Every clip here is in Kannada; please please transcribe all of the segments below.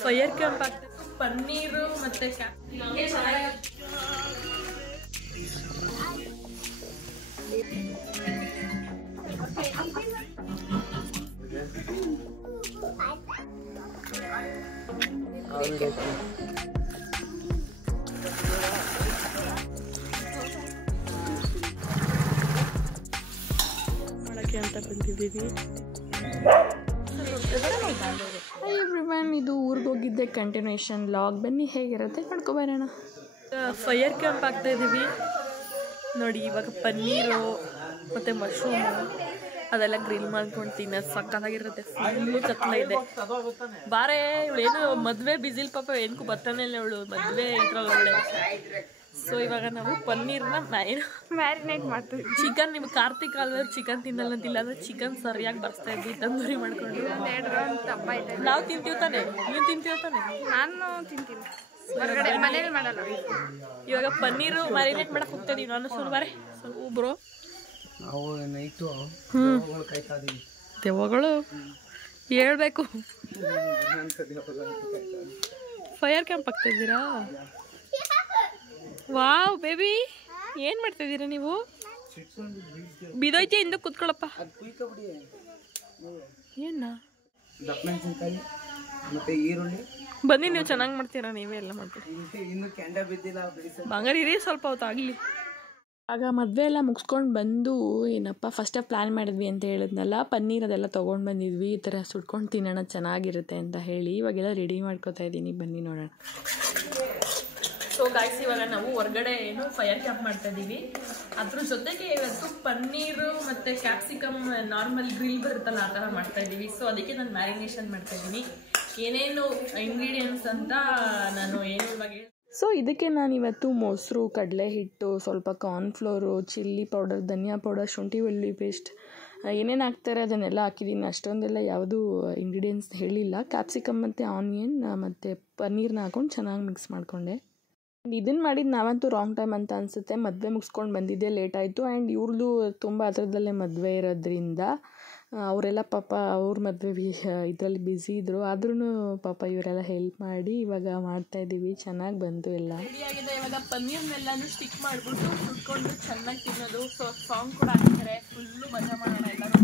ಫೈರ್ ಕ್ಯಾಂಪ್ ಆಗ್ತಿತ್ತು. ಪನ್ನೀರು ಮತ್ತೆ ಮಾಡಕ್ಕೆ ಅಂತ ಬಂದಿದ್ದೀವಿ. ಎವ್ರಿವನ್, ಇದು ಊರಿಗೆ ಹೋಗಿದ್ದೆ ಕಂಟಿನ್ಯೂಷನ್ ಲಾಗ್. ಬನ್ನಿ ಹೇಗಿರುತ್ತೆ ಕಣ್ಕೊಬರೋಣ. ಫೈರ್ ಕ್ಯಾಂಪ್ ಆಗ್ತಾ ಇದ್ದೀವಿ ನೋಡಿ. ಇವಾಗ ಪನ್ನೀರು ಮತ್ತು ಮಶ್ರೂಮು ಅದೆಲ್ಲ ಗ್ರಿಲ್ ಮಾಡ್ಕೊಂಡು ತಿನ್ನೋದು ಸಕ್ಕತ್ತಾಗಿರುತ್ತೆ. ಫುಲ್ಲು ಕತ್ಲ ಇದೆ. ಬಾರೇ ಇವಳೇನು ಮದುವೆ ಬಿಸಿಲ್ ಪಾಪ ಏನಕ್ಕೂ ಬರ್ತಾನೆ ಇಲ್ಲ ಇವಳು ಮದುವೆ ಇದ್ರೊಳಗಡೆ. ಸೊ ಇವಾಗ ನಾವು ಪನ್ನೀರ್ನ ಮ್ಯಾರಿನೇಟ್ ಮಾಡ್ತೀವಿ. ಚಿಕನ್ ನಿಮ್ಗೆ ಕಾರ್ತಿಕ್ ಅಲ್ವರು ಚಿಕನ್ ತಿನ್ನಲ್ಲ ಅಂತಿಲ್ಲ ಅಂದರೆ ಚಿಕನ್ ಸರಿಯಾಗಿ ಬರ್ಸ್ತಾ ಇದ್ವಿ ತಂದೂರಿ ಮಾಡ್ಕೊಂಡು. ನಾವು ತಿಂತೀವಿ ತಾನೆ, ನೀವು ತಿಂತೀವಿ ತಾನೆ? ನಾನು ತಿಂತೀನಿ, ಹೊರಗಡೆ ಮನೇಲಿ ಮಾಡಲ್ಲ. ಇವಾಗ ಪನ್ನೀರು ಮ್ಯಾರಿನೇಟ್ ಮಾಡಕ್ಕೆ ಹೋಗ್ತಾ ಇದೀವಿ. ನಾನು ಸ್ವಲ್ಪ ಬ್ರೋ ನಾವು ನೈಟು ಕಾಯ್ತಾ ಇದೀವಿ. ದೆವ್ವಗಳು ಹೇಳ್ಬೇಕು. ಫೈರ್ ಕ್ಯಾಂಪ್ ಆಗ್ತಾ ಇದ್ದೀರಾ? ವಾವ್ ಬೇಬಿ, ಏನು ಮಾಡ್ತಾ ಇದ್ದೀರಾ ನೀವು? ಬಿದೋಯ್ತಿ ಇಂದು ಕೂತ್ಕೊಳ್ಳಪ್ಪ. ಏನ ದಪ್ಪಮೆಣಸಿನಕಾಯಿ ಮತ್ತೆ ಈರುಳ್ಳಿ ಬನ್ನಿ, ನೀವು ಚೆನ್ನಾಗಿ ಮಾಡ್ತೀರಾ, ನೀವೇ ಎಲ್ಲ ಮಾಡ್ತೀರಿ. ಇನ್ನು ಕೆಂಡ ಬಿದ್ದಿಲ್ಲ, ಬಂಗಾರ ಇರಿ ಸ್ವಲ್ಪ ಹೊತ್ತು ಆಗಲಿ. ಆಗ ಮದುವೆ ಎಲ್ಲ ಮುಗಿಸ್ಕೊಂಡು ಬಂದು ಏನಪ್ಪ ಫಸ್ಟೇ ಪ್ಲ್ಯಾನ್ ಮಾಡಿದ್ವಿ ಅಂತ ಹೇಳಿದ್ನಲ್ಲ, ಪನ್ನೀರ್ ಅದೆಲ್ಲ ತೊಗೊಂಡು ಬಂದಿದ್ವಿ. ಈ ಥರ ಸುಟ್ಕೊಂಡು ತಿನ್ನೋಣ ಚೆನ್ನಾಗಿರುತ್ತೆ ಅಂತ ಹೇಳಿ ಇವಾಗೆಲ್ಲ ರೆಡಿ ಮಾಡ್ಕೊತಾ ಇದ್ದೀನಿ. ಬನ್ನಿ ನೋಡೋಣ. ಸೊ ಗಾಯ್ಸ್, ಇವಾಗ ನಾವು ಹೊರಗಡೆ ಏನು ಫೈರ್ ಕ್ಯಾಂಪ್ ಮಾಡ್ತಾ ಇದ್ದೀವಿ. ಅದ್ರ ಜೊತೆಗೆ ಇವತ್ತು ಪನ್ನೀರು ಮತ್ತು ಕ್ಯಾಪ್ಸಿಕಮ್ ನಾರ್ಮಲ್ ಗ್ರಿಲ್ ಬರುತ್ತಲ್ಲ ಆ ಥರ ಮಾಡ್ತಾ ಇದ್ದೀವಿ. ಸೊ ಅದಕ್ಕೆ ನಾನು ಮ್ಯಾರಿನೇಷನ್ ಮಾಡ್ತಾ ಇದ್ದೀನಿ. ಏನೇನು ಇಂಗ್ರೀಡಿಯೆಂಟ್ಸ್ ಅಂತ ನಾನು ಏನು ಇವಾಗ ಸೊ ಇದಕ್ಕೆ ನಾನಿವತ್ತು ಮೊಸರು, ಕಡಲೆ ಹಿಟ್ಟು, ಸ್ವಲ್ಪ ಕಾರ್ನ್ಫ್ಲೋರು, ಚಿಲ್ಲಿ ಪೌಡರ್, ಧನಿಯಾ ಪೌಡರ್, ಶುಂಠಿ ಬೆಳ್ಳುಳ್ಳಿ ಪೇಸ್ಟ್ ಏನೇನು ಹಾಕ್ತಾರೆ ಅದನ್ನೆಲ್ಲ ಹಾಕಿದ್ದೀನಿ. ಅಷ್ಟೊಂದೆಲ್ಲ ಯಾವುದೂ ಇಂಗ್ರೀಡಿಯೆಂಟ್ಸ್ ಹೇಳಿಲ್ಲ. ಕ್ಯಾಪ್ಸಿಕಮ್ ಮತ್ತು ಆನಿಯನ್ ಮತ್ತು ಪನ್ನೀರ್ನ ಹಾಕ್ಕೊಂಡು ಚೆನ್ನಾಗಿ ಮಿಕ್ಸ್ ಮಾಡಿಕೊಂಡೆ. ಇದನ್ನು ಮಾಡಿದ್ದು ನಾವಂತೂ ರಾಂಗ್ ಟೈಮ್ ಅಂತ ಅನಿಸುತ್ತೆ. ಮದುವೆ ಮುಗಿಸ್ಕೊಂಡು ಬಂದಿದ್ದೆ ಲೇಟ್ ಆಯಿತು. ಆ್ಯಂಡ್ ಇವ್ರದ್ದು ತುಂಬ ಹತ್ರದಲ್ಲೇ ಮದುವೆ ಇರೋದ್ರಿಂದ ಅವರೆಲ್ಲ ಪಾಪ ಅವ್ರ ಮದುವೆ ಇದರಲ್ಲಿ ಬ್ಯುಸಿ ಇದ್ದರು. ಆದ್ರೂ ಪಾಪ ಇವರೆಲ್ಲ ಹೆಲ್ಪ್ ಮಾಡಿ ಇವಾಗ ಮಾಡ್ತಾಯಿದ್ದೀವಿ. ಚೆನ್ನಾಗಿ ಬಂತು ಎಲ್ಲ. ರೆಡಿಯಾಗಿದೆ. ಇವಾಗ ಪನ್ನೀರ್ನೆಲ್ಲಾನು ಸ್ಟಿಕ್ ಮಾಡಿಬಿಟ್ಟು ಸುಟ್ಕೊಂಡು ಚೆನ್ನಾಗಿ ತಿನ್ನೋದು. ಸೊ ಸಾಂಗ್ ಕೂಡ ಹಾಕ್ತಾರೆ. ಫುಲ್ಲು ಮಜಾ ಮಾಡೋಣ ಎಲ್ಲರೂ.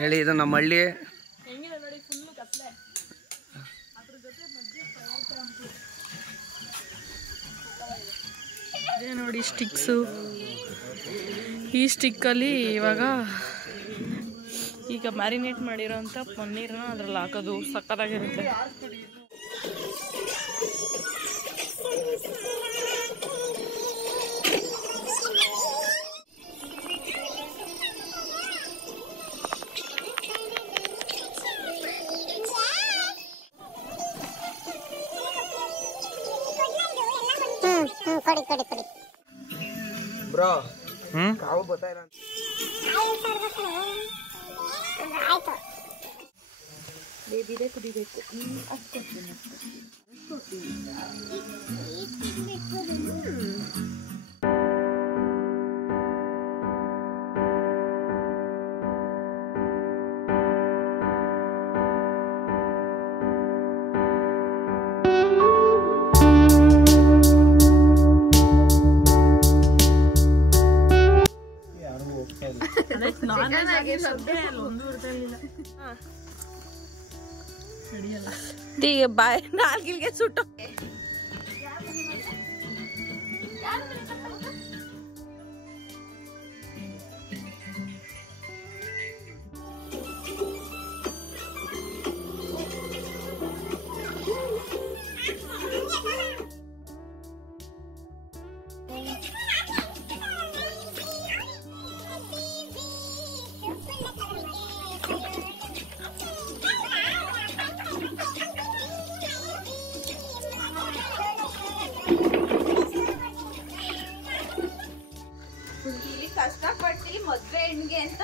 ಹೇಳಿ, ಇದು ನಮ್ಮ ಹಳ್ಳಿ ಹೆಂಗಿದೆ ನೋಡಿ, ಫುಲ್ಲು ಕತ್ಲೆ. ಅದ್ರ ಜೊತೆ ಮಧ್ಯೆ ಫೈರ್ ಕ್ಯಾಂಪು ಇದೆ ನೋಡಿ. ಸ್ಟಿಕ್ಸು, ಈ ಸ್ಟಿಕ್ಕಲ್ಲಿ ಇವಾಗ ಈಗ ಮ್ಯಾರಿನೇಟ್ ಮಾಡಿರೋಂಥ ಪನ್ನೀರನ್ನ ಅದ್ರಲ್ಲಿ ಹಾಕೋದು ಸಕ್ಕತ್ತಾಗಿರುತ್ತೆ. ಬ್ರೋ ಕಾವು ಬರ್ತಾ ಇಲ್ಲ. ಬೇಬಿದೆ ಕುಡಿಬೇಕು. ಬಾಯ್ ನಾಲ್ಗಿಲ್ಗೆ ಸುಟ್ಟು ಕಷ್ಟಪಟ್ಟು ಮದ್ವೆ ಹೆಣ್ಣಿಗೆ ಅಂತ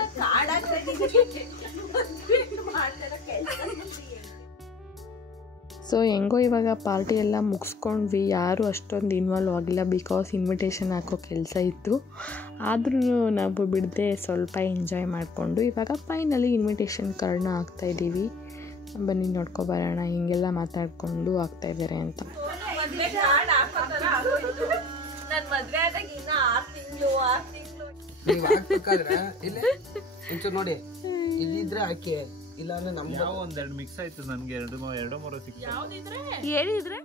ಸೊ ಹೆಂಗೋ ಇವಾಗ ಪಾರ್ಟಿ ಎಲ್ಲ ಮುಗಿಸ್ಕೊಂಡ್ವಿ. ಯಾರೂ ಅಷ್ಟೊಂದು ಇನ್ವಾಲ್ವ್ ಆಗಿಲ್ಲ, ಬಿಕಾಸ್ ಇನ್ವಿಟೇಷನ್ ಹಾಕೋ ಕೆಲಸ ಇತ್ತು. ಆದ್ರೂ ನಾವು ಬಿಡದೆ ಸ್ವಲ್ಪ ಎಂಜಾಯ್ ಮಾಡಿಕೊಂಡು ಇವಾಗ ಫೈನಲಿ ಇನ್ವಿಟೇಷನ್ ಕಾರ್ಡ್ನ ಹಾಕ್ತಾಯಿದ್ದೀವಿ. ಬನ್ನಿ ನೋಡ್ಕೊಬರೋಣ ಹಿಂಗೆಲ್ಲ ಮಾತಾಡಿಕೊಂಡು ಆಗ್ತಾಯಿದ್ದಾರೆ ಅಂತ. ನನ್ನ ಮದ್ವೆ ಆದಾಗ ಇನ್ನ 6 ತಿಂಗಳು ನೀವು ಹಾಕ್ಬೇಕಾದ್ರೆ ಇಲ್ಲೇ ಒಂಚೂರು ನೋಡಿ, ಇಲ್ಲಿದ್ರೆ ಹಾಕಿ, ಇಲ್ಲ ಅಂದ್ರೆ ನಮ್ದು ಒಂದೆರಡು ಮಿಕ್ಸ್ ಆಯ್ತು. ನನಗೆ ಎರಡು ಮೂರು ಹೇಳಿದ್ರೆ.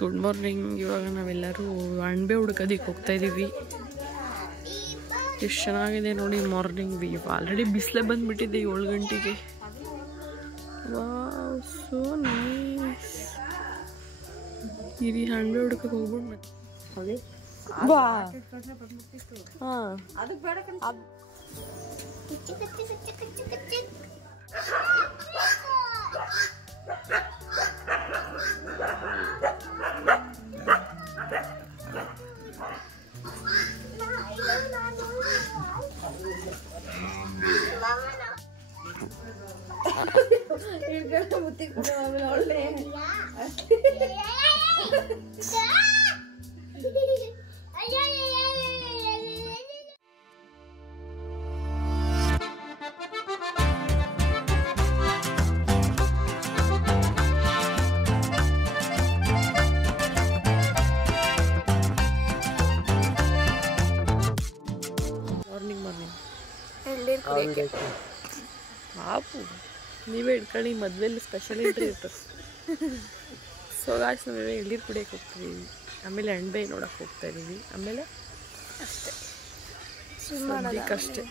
Good morning. ಇವಾಗ ನಾವೆಲ್ಲರೂ ಅಣಬೆ ಹುಡ್ಕೋದಿಕ್ಕೆ ಹೋಗ್ತಾ ಇದ್ದೀವಿ. ಎಷ್ಟು ಚೆನ್ನಾಗಿದೆ ನೋಡಿ ಮಾರ್ನಿಂಗ್ ವ್ಯೂ. ಆಲ್ರೆಡಿ ಬಿಸಿಲೇ ಬಂದುಬಿಟ್ಟಿದೆ 7 ಗಂಟೆಗೆ. Wow, so nice. ಇರಿ ಅಣಬೆ ಹುಡ್ಕಕ್ಕೆ ಹೋಗ್ಬಿಟ್ಟು ಮತ್ತೆ ಬಾ. ಹಾಂ, ಪಾಪು ನೀವೇ ಇಟ್ಕೊಳ್ಳಿ, ಮದುವೆಯಲ್ಲಿ ಸ್ಪೆಷಲ್ ಎಂಟ್ರಿ ಇರ್ತದೆ. ಸೊ ಗಾಯ್ಸ್, ನಾವೇ ಎಳ್ಳೀರು ಕುಡಿಯೋಕೆ ಹೋಗ್ತಿದ್ದೀವಿ. ಆಮೇಲೆ ಅಣಬೆ ನೋಡೋಕೆ ಹೋಗ್ತಾ ಇದ್ದೀವಿ. ಆಮೇಲೆ ಅಷ್ಟೇ, ಸದ್ಯಕ್ಕಷ್ಟೇ.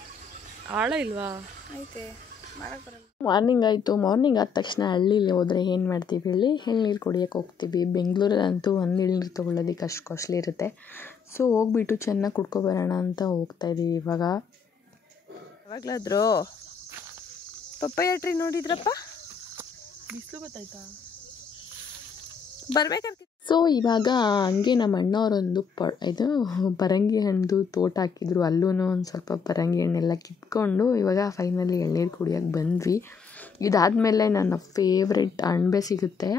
ಆಳ ಇಲ್ವಾ? ಮಾರ್ನಿಂಗ್ ಆಯಿತು. ಮಾರ್ನಿಂಗ್ ಆದ ತಕ್ಷಣ ಹಳ್ಳಿಲಿ ಹೋದರೆ ಏನು ಮಾಡ್ತೀವಿ ಹೇಳಿ, ಎಳ್ನೀರು ಕುಡಿಯೋಕೆ ಹೋಗ್ತೀವಿ. ಬೆಂಗಳೂರಲ್ಲಂತೂ ಒಂದು ಎಳ್ನೀರು ತೊಗೊಳ್ಳೋದಕ್ಕೆ ಅಷ್ಟು ಕಾಸ್ಟ್ಲಿ ಇರುತ್ತೆ. ಸೊ ಹೋಗ್ಬಿಟ್ಟು ಚೆನ್ನಾಗಿ ಕುಡ್ಕೊಬರೋಣ ಅಂತ ಹೋಗ್ತಾಯಿದ್ದೀವಿ ಇವಾಗ. ಯಾವಾಗ್ಲಾದ್ರು ಪಪ್ಪಾಯ ಟ್ರೀ ನೋಡಿದ್ರಪ್ಪ? ಬಿಸಿಲು ಗೊತ್ತಾಯ್ತಾ ಬರ್ಬೇಕಾದ್ರೆ. ಸೊ ಇವಾಗ ಹಂಗೆ ನಮ್ಮ ಅಣ್ಣವರೊಂದು ಇದು ಪರಂಗಿ ಹಣ್ಣು ತೋಟ ಹಾಕಿದ್ರು. ಅಲ್ಲೂ ಒಂದು ಸ್ವಲ್ಪ ಪರಂಗಿ ಹಣ್ಣೆಲ್ಲ ಕಿತ್ಕೊಂಡು ಇವಾಗ ಫೈನಲಿ ಎಳ್ನೀರು ಕುಡಿಯೋಕೆ ಬಂದ್ವಿ. ಇದಾದಮೇಲೆ ನನ್ನ ಫೇವ್ರೆಟ್ ಅಣಬೆ ಸಿಗುತ್ತೆ.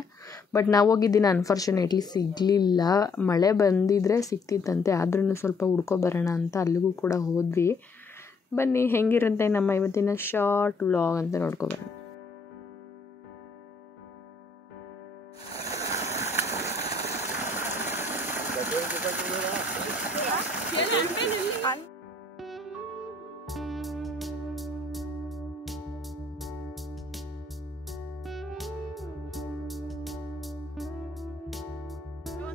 ಬಟ್ ನಾವು ಹೋಗಿದ್ದೀನಿ ಅನ್ಫಾರ್ಚುನೇಟ್ಲಿ ಸಿಗಲಿಲ್ಲ. ಮಳೆ ಬಂದಿದ್ರೆ ಸಿಕ್ತಿತ್ತಂತೆ. ಆದ್ರೂ ಸ್ವಲ್ಪ ಹುಡ್ಕೊಬರೋಣ ಅಂತ ಅಲ್ಲಿಗೂ ಕೂಡ ಹೋದ್ವಿ. ಬನ್ನಿ ಹೆಂಗಿರುತ್ತೆ ನಮ್ಮ ಇವತ್ತಿನ ಶಾರ್ಟ್ ವ್ಲಾಗ್ ಅಂತ ನೋಡ್ಕೊಬರೋಣ.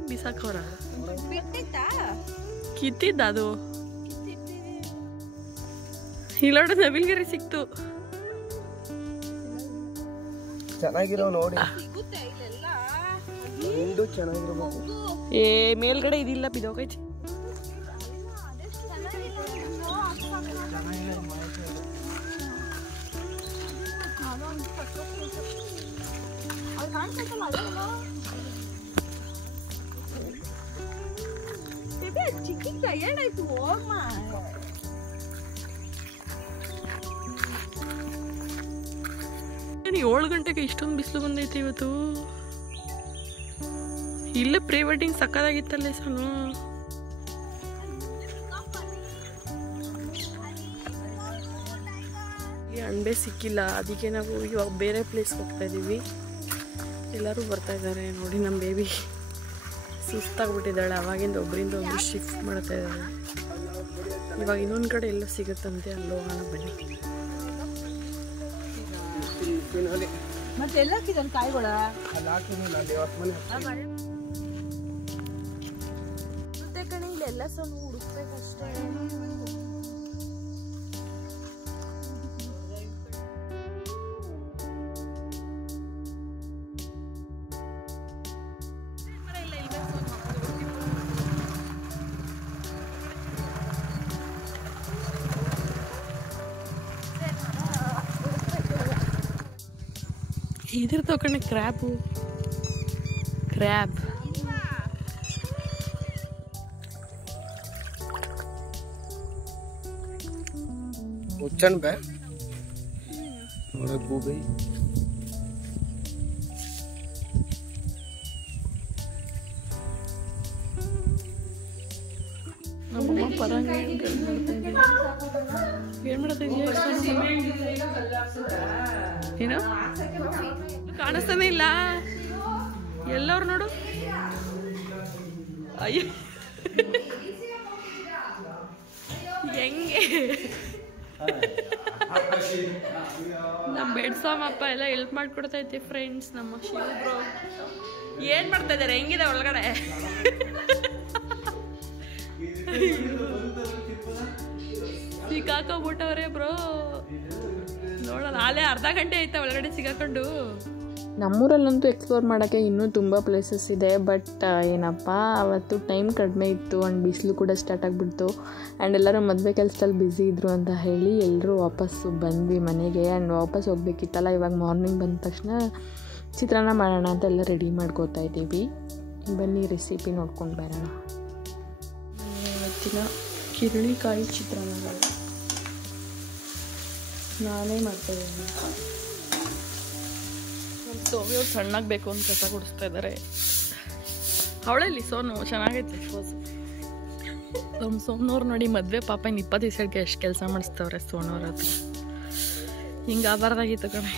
ಬಿಸಾಕೋರ ಕಿತ್ತಿದ್ದ ಅದು ಇಲ್ಲೋಡ ನವಿಲ್ಗರಿ ಸಿಕ್ತು. ಚೆನ್ನಾಗಿರೋ ನೋಡಿ, ಹಿಂಡು ಚೆನ್ನಾಗಿರ್ಬೇಕು. ಏ ಮೇಲ್ಗಡೆ ಇದಿಲ್ಲ, ಬಿದೋಗೈತಿ. ಏನಾಯ್ತು? ಏನು 7 ಗಂಟೆಗೆ ಇಷ್ಟೊಂದು ಬಿಸಿಲು ಬಂದೈತೆ ಇವತ್ತು. ಇಲ್ಲೇ ಪ್ರೀ ವೆಡ್ಡಿಂಗ್ ಸಕ್ಕದಾಗಿತ್ತಲ್ಲ ಸೋನು. ಅಣಬೆ ಸಿಕ್ಕಿಲ್ಲ, ಅದಕ್ಕೆ ನಾವು ಇವಾಗ ಬೇರೆ ಪ್ಲೇಸ್ಗೆ ಹೋಗ್ತಾ ಇದ್ದೀವಿ. ಎಲ್ಲರೂ ಬರ್ತಾ ಇದ್ದಾರೆ ನೋಡಿ. ನಮ್ಮ ಬೇಬಿ ಸುಸ್ತಾಗ್ಬಿಟ್ಟಿದ್ದಾಳೆ. ಅವಾಗಿಂದ ಒಬ್ಬರಿಂದ ಒಬ್ಬರು ಶಿಫ್ಟ್ ಮಾಡ್ತಾ ಇದ್ದಾರೆ. ಇವಾಗ ಇನ್ನೊಂದು ಕಡೆ ಎಲ್ಲ ಸಿಗುತ್ತಂತೆ, ಅಲ್ಲಿ ಹೋಗೋಣ ಬನ್ನಿ. ಮತ್ತೆ ಎಲ್ಲ ಹಾಕಿದ ಕಾಯಿಗಳ ಮತ್ತೆ ಕಣೆ ಇಲ್ಲೆಲ್ಲ ಸ್ವಲ್ಪ ಹುಡುಕ್ಬೇಕಷ್ಟೇ. ಇದ್ರ ತಗೊಂಡೆ ಕ್ರ್ಯಾಬ್. ಉಚ್ಚನ್ ಬೇ ಗೂಬೆ ನಮ್ಮಮ್ಮ ಪರಂಗಿ ಏನು ಮಾಡ್ತಾ ಇದೀಯ? ಏನೋ ಕಾಣಿಸ್ತಾನೆ ಇಲ್ಲ ಎಲ್ಲವ್ರು ನೋಡು. ಅಯ್ಯೋ ಹೆಂಗೆ ನಮ್ಮ ಬೆಡ್ಸಾಮಪ್ಪ ಎಲ್ಲ ಹೆಲ್ಪ್ ಮಾಡ್ಕೊಡ್ತೈತಿ ಫ್ರೆಂಡ್ಸ್. ನಮ್ಮ ಶಿವಬ್ರು ಏನ್ ಮಾಡ್ತಾ ಇದಾರೆ? ಹೆಂಗಿದೆ ಒಳಗಡೆ? ಸಿಕ್ಕಾಕೊಂಡ್ಬಿಟ್ಟವ್ರೆ ಬ್ರೋ. ನೋಡೋಣ, ಅಲ್ಲೇ ಅರ್ಧ ಗಂಟೆ ಆಯ್ತಾ ಒಳಗಡೆ ಸಿಗಾಕೊಂಡು. ನಮ್ಮೂರಲ್ಲಂತೂ ಎಕ್ಸ್ಪ್ಲೋರ್ ಮಾಡೋಕ್ಕೆ ಇನ್ನೂ ತುಂಬ ಪ್ಲೇಸಸ್ ಇದೆ. ಬಟ್ ಏನಪ್ಪ, ಅವತ್ತು ಟೈಮ್ ಕಡಿಮೆ ಇತ್ತು ಆ್ಯಂಡ್ ಬಿಸಿಲು ಕೂಡ ಸ್ಟಾರ್ಟ್ ಆಗಿಬಿಡ್ತು. ಆ್ಯಂಡ್ ಎಲ್ಲರೂ ಮದುವೆ ಕೆಲಸದಲ್ಲಿ ಬ್ಯುಸಿ ಇದ್ದರು ಅಂತ ಹೇಳಿ ಎಲ್ಲರೂ ವಾಪಸ್ಸು ಬಂದ್ವಿ ಮನೆಗೆ. ಆ್ಯಂಡ್ ವಾಪಸ್ ಹೋಗ್ಬೇಕಿತ್ತಲ್ಲ, ಇವಾಗ ಮಾರ್ನಿಂಗ್ ಬಂದ ತಕ್ಷಣ ಚಿತ್ರಾನ್ನ ಮಾಡೋಣ ಅಂತ ಎಲ್ಲ ರೆಡಿ ಮಾಡ್ಕೋತಾ ಇದ್ದೀವಿ. ಬನ್ನಿ ರೆಸಿಪಿ ನೋಡ್ಕೊಂಡು ಬರೋಣ. ಇವತ್ತಿನ ಕಿರಳಿಕಾಯಿ ಚಿತ್ರಾನ್ನ ನಾನೇ ಮಾಡ್ತಾಯಿದ್ದೀನಿ. ಸೋಮಿಯವ್ರು ಸಣ್ಣಗೆ ಬೇಕು ಅಂತ ಕಸ ಗುಡಿಸ್ತಾ ಇದ್ದಾರೆ. ಅವಳಲ್ಲಿ ಸೋನು ಚೆನ್ನಾಗೈತೆ ಫೋಸು. ಸೋಮ್ನವ್ರು ನೋಡಿ ಮದುವೆ ಪಾಪ ಇನ್ನು 20 ದಿವಸಕ್ಕೆ ಎಷ್ಟು ಕೆಲಸ ಮಾಡಿಸ್ತವ್ರೆ ಸೋನವ್ರ ಹತ್ರ. ಹಿಂಗೆ ಆಗಬಾರ್ದಾಗಿತ್ತು ಕಣೆ.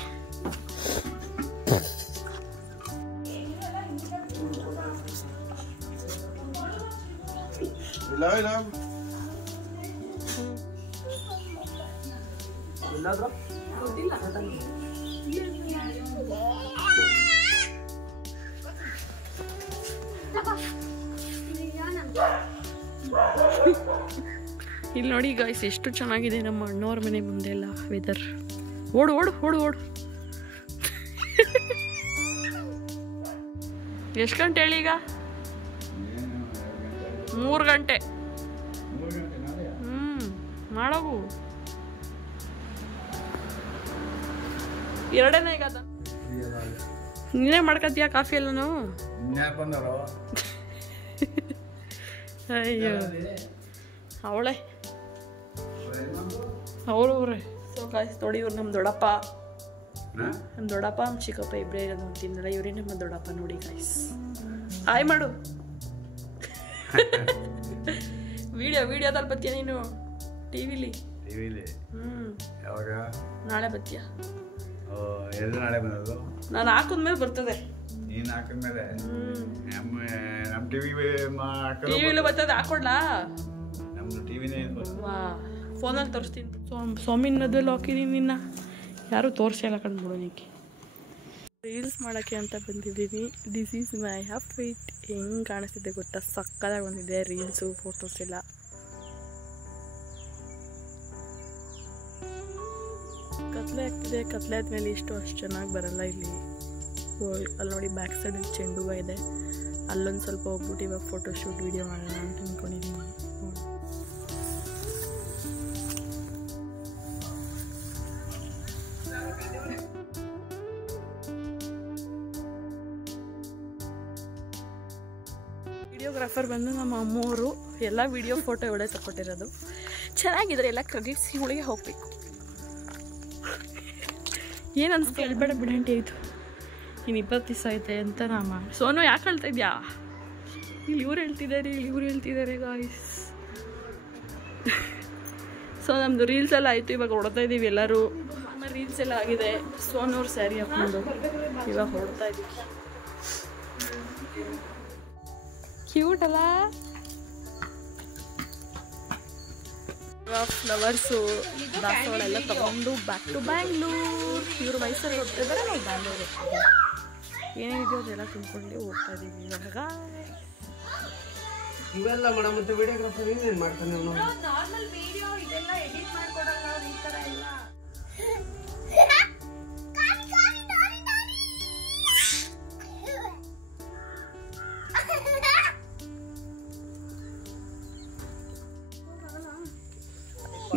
ಇಲ್ಲಿ ನೋಡಿ ಗಾಯ್ಸ್, ಎಷ್ಟು ಚೆನ್ನಾಗಿದೆ ನಮ್ಮ ಅಣ್ಣವ್ರ ಮನೆ ಮುಂದೆ ಎಲ್ಲ ವೆದರ್. ಓಡು ಓಡು ಓಡು ಓಡು. ಎಷ್ಟು ಗಂಟೆ ಹೇಳಿ ಈಗ? 3 ಗಂಟೆ. ಮಾಡೋಗು 2ನೇ ಈಗ. ನೀನೇ ಮಾಡ್ಕೊತೀಯ ಕಾಫಿ ಎಲ್ಲನೂ? ಅಯ್ಯೋ ಅವಳೆ ಅವ್ರವ್ರೆ. ಸೊ ಗಾಯ್ಸ್ ನೋಡಿ, ಇವ್ರು ನಮ್ಮ ದೊಡ್ಡಪ್ಪ, ನಮ್ಮ ದೊಡ್ಡಪ್ಪ ನಮ್ಮ ಚಿಕ್ಕಪ್ಪ ಇಬ್ಬರೇ ಇರೋದು ಅಂತಿದ್ದಲ್ಲ, ಇವರೇ ನಮ್ಮ ದೊಡ್ಡಪ್ಪ. ನೋಡಿ ಗಾಯ್ಸ್, ಹಾಯ್ ಮಾಡು. ವಿಡಿಯೋದಲ್ಲಿ ಬತ್ತೀಯ ನೀನು ಟಿವಿಲಿ? ಯಾವಾಗ? ನಾಳೆ ಬತ್ತೀಯ? ನಾಳೆ ಬಂದದ್ದು. ನಾನು ಹಾಕಿದ್ಮೇಲೆ ಬರ್ತದೆ. ನೀನು ಹಾಕಿದ್ಮೇಲೆ ನಮ್ಮ ಟಿವಿಲಿ ಬರ್ತದೆ. ಹಾಕೊಡ್ಲಾ? ನಮ್ದು ಟಿವಿನೇ ಫೋನಲ್ಲಿ ತೋರಿಸ್ತೀನಿ. ಸ್ವಾಮಿನ ಮದುವೆಲ್ಲಿ ಹಾಕಿದೀನಿ. ನಿನ್ನ ಯಾರು ತೋರಿಸಿಲ್ಲ ಕಂಡುಬಿಡು. ನೀಕೆ ರೀಲ್ಸ್ ಮಾಡೋಕ್ಕೆ ಅಂತ ಬಂದಿದ್ದೀನಿ. This is my outfit. ಹೆಂಗೆ ಕಾಣಿಸ್ತಿದೆ ಗೊತ್ತಾ? ಸಕ್ಕದಾಗಿ ಬಂದಿದೆ ರೀಲ್ಸು, ಫೋಟೋಸ್ ಎಲ್ಲ. ಕತ್ಲೆ ಆಗ್ತಿದೆ. ಕತ್ಲೆ ಆದಮೇಲೆ ಅಷ್ಟು ಚೆನ್ನಾಗಿ ಬರಲ್ಲ ಇಲ್ಲಿ. ಅಲ್ಲಿ ನೋಡಿ ಬ್ಯಾಕ್ ಸೈಡಲ್ಲಿ ಚೆಂಡು ಹೂವು ಇದೆ. ಅಲ್ಲೊಂದು ಸ್ವಲ್ಪ ಹೋಗ್ಬಿಟ್ಟು ಇವಾಗ ಫೋಟೋಶೂಟ್ ವೀಡಿಯೋ ಮಾಡೋಣ ಅಂತ ಅಂದ್ಕೊಂಡಿದ್ದೀನಿ. ವಿಡಿಯೋಗ್ರಾಫರ್ ಬಂದು ನಮ್ಮ ಅಮ್ಮವರು. ಎಲ್ಲ ವಿಡಿಯೋ ಫೋಟೋ ಇವಳೇ ತಗೊಟ್ಟಿರೋದು. ಚೆನ್ನಾಗಿದ್ರೆ ಎಲ್ಲ ಕ್ರೆಡಿಟ್ಸ್ ಇವಳಿಗೆ ಹೋಗಬೇಕು. ಏನು ಅನ್ಸ್ತು ಹೇಳ್ಬೇಡ ಬಿಡಂಟಿ. ಆಯಿತು, ಇನ್ನು 20 ದಿವಸ ಐತೆ ಅಂತ ನಮ್ಮ ಸೋನು ಯಾಕೆ ಹೇಳ್ತಾ ಇದ್ಯಾ? ಇಲ್ಲಿ ಇವ್ರು ಹೇಳ್ತಿದ್ದಾರೆ ಗಾಯ್ಸ್. ಸೊ ನಮ್ಮದು ರೀಲ್ಸ್ ಎಲ್ಲ ಆಯಿತು. ಇವಾಗ ಹೊಡ್ತಾ ಇದ್ದೀವಿ ಎಲ್ಲರೂ. ಆಮೇಲೆ ರೀಲ್ಸ್ ಎಲ್ಲ ಆಗಿದೆ. ಸೋನೂರು ಸ್ಯಾರಿ ಹಾಕೊಂಡು ಇವಾಗ ಹೊಡ್ತಾ ಇದ್ದೀವಿ. ಕ್ಯೂಟ್ ಅಲ್ಲ? ಫ್ಲವರ್ಸು, ದಾಸವಾಳ ಎಲ್ಲ ತಗೊಂಡು ಬ್ಯಾಕ್ ಟು ಬ್ಯಾಂಗ್ಳೂರ್. ಇವರು ಮೈಸೂರಿಗೆ ಹೋಗ್ತಿದ್ದಾರೆ, ನಾವು ಬ್ಯಾಂಗ್ಳೂರ್ ಹೋಗ್ತಿದ್ದೀವಿ. ಏನೇನಿದೆಯೋ ಅದೆಲ್ಲ ತುಂಬಿಕೊಂಡೆ ಹೋಗ್ತಾ ಇದ್ದೀವಿ ಇವಾಗ. ಇವೆಲ್ಲ ಮೇಡಮ್, ಮತ್ತೆ ವಿಡಿಯೋಗ್ರಾಫರ್ ಏನೇನು ಮಾಡ್ತಾನೆ ಅವನು? ನಾರ್ಮಲ್ ವಿಡಿಯೋ ಇದೆಲ್ಲ ಎಡಿಟ್ ಮಾಡ್ಕೊಡಲ್ಲ ಅವ್ರು ಈ ತರ ಎಲ್ಲ.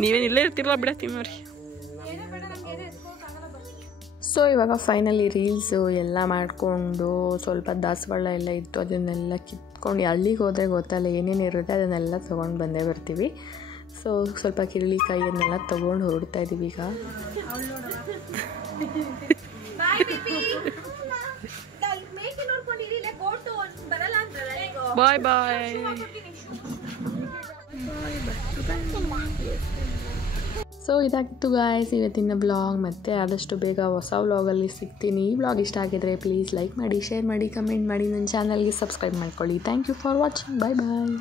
ನೀವೇನು ಇಲ್ಲೇ ಇರ್ತಿರಲ್ಲ ಬಿಡತ್ತೀವಿ ಅವ್ರಿ. ಸೊ ಇವಾಗ ಫೈನಲಿ ರೀಲ್ಸು ಎಲ್ಲ ಮಾಡಿಕೊಂಡು ಸ್ವಲ್ಪ ದಾಸವಾಳ ಎಲ್ಲ ಇತ್ತು, ಅದನ್ನೆಲ್ಲ ಕಿತ್ಕೊಂಡು ಹಳ್ಳಿಗೆ ಹೋದರೆ ಗೊತ್ತಲ್ಲ ಏನೇನು ಇರುತ್ತೆ ಅದನ್ನೆಲ್ಲ ತೊಗೊಂಡು ಬಂದೇ ಬರ್ತೀವಿ. ಸೊ ಸ್ವಲ್ಪ ಕಿರಳಿಕಾಯಿ ಅದನ್ನೆಲ್ಲ ತೊಗೊಂಡು ಹೊರಡ್ತಾ ಇದ್ದೀವಿ ಈಗ. ಬಾಯ್ ಬಾಯ್. ಸೊ ಸೊ ಇದಾಗಿತ್ತು ಗಾಯ್ಸ್ ಇವತ್ತಿನ ಬ್ಲಾಗ್. ಮತ್ತೆ ಆದಷ್ಟು ಬೇಗ ಹೊಸ ವ್ಲಾಗಲ್ಲಿ ಸಿಗ್ತೀನಿ. ಈ ವ್ಲಾಗ್ ಇಷ್ಟ ಆಗಿದ್ರೆ ಪ್ಲೀಸ್ ಲೈಕ್ ಮಾಡಿ, ಶೇರ್ ಮಾಡಿ, ಕಮೆಂಟ್ ಮಾಡಿ, ನನ್ನ ಚಾನಲ್ಗೆ ಸಬ್ಸ್ಕ್ರೈಬ್ ಮಾಡ್ಕೊಳ್ಳಿ. Thank you for watching. Bye bye.